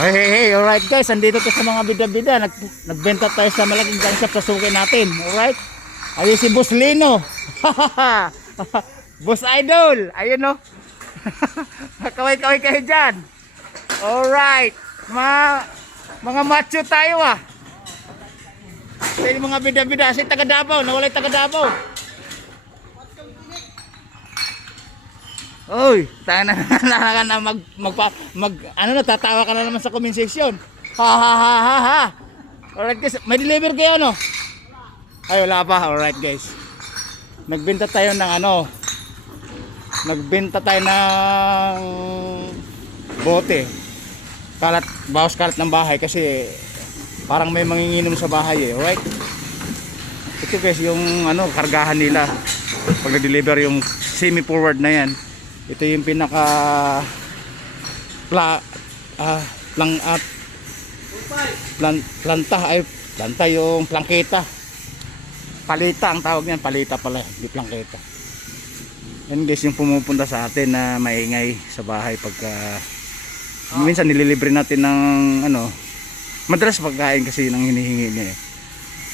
Hey, alright guys, andito to sa mga bida-bida. Nagbenta tayo sa malaking gun shop sa suki natin. Alright? Ayun si Boss Lino. Boss Idol. Ayun no. Kaway-kaway kayo dyan. Alright. Mga macho tayo ah. Ito yung mga bida-bida. Si taga Davao, nawalay taga Davao. Oy, tayo na tatawa ka na naman sa comment section. Ha. Alright guys, may deliver kayo no? Ay wala pa. Alright guys. Nagbenta tayo ng bote. Bawas kalat ng bahay kasi parang may manginginom sa bahay eh. Alright. Ito guys yung kargahan nila. Pag nag-deliver yung semi forward na yan. Ito yung pinaka planta yung plangketa. Palita ang tawag niyan, palita pala, di plangketa. Yan guys yung pumupunta sa atin na maingay sa bahay pagka minsan nililibre natin ng madalas pagkain kasi yun ang hinihingi niya eh.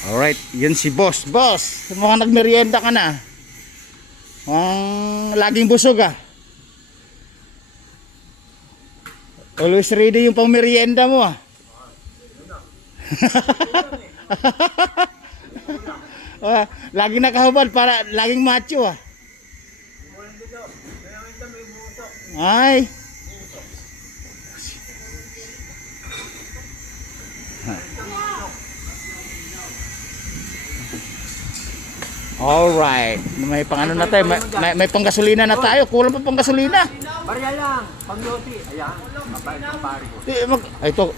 Alright, yun si Boss. Mukhang nagmerienda ka na. Laging busog ah. Always ready yung pang merienda mo ah. Laging nakahubad para laging macho ah. Ay. Alright. May pang na tayo, may panggasolina na tayo. Kulang pa panggasolina. Barya lang, pang-loti. Ayan, mabay ng pari ko. Ito,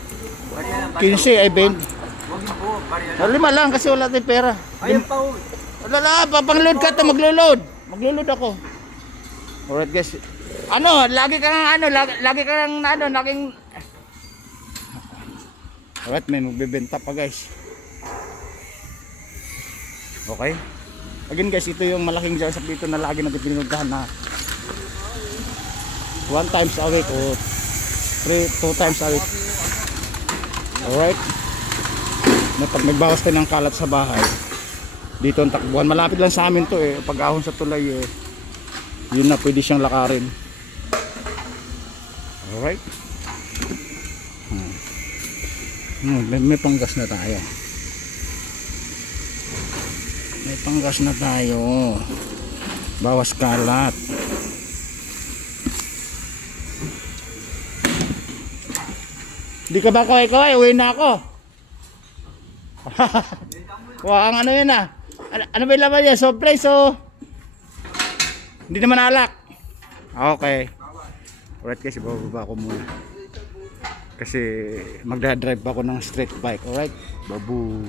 15 ay 20. Huwag yung buo, barya lang. 5 lang kasi wala tayong pera. Ayan pa ho. Wala, pang-load ka ito, maglo-load. Maglo-load ako. Alright guys. Lagi kang Alright, may magbebenta pa guys. Okay. Again guys, ito yung malaking jar shop dito na lagi nagpinuntahan na 1 times a week o 2 times a week. Alright. Pag nagbawas tayo ng kalat sa bahay, dito ang takbuhan. Malapit lang sa amin to eh. Pag ahon sa tulay eh, yun na pwede siyang lakarin. Alright. May panggas na tayo. May panggas na tayo. Bawas kalat. Di ka ba kaway-kaway? Uwi na ako. Wah, ang yan ah. Ano ba yung laman niya? Surprise o? Hindi naman alak. Okay. Alright guys, bababa ko muna. Kasi magdadrive ako ng street bike. Alright? Babu.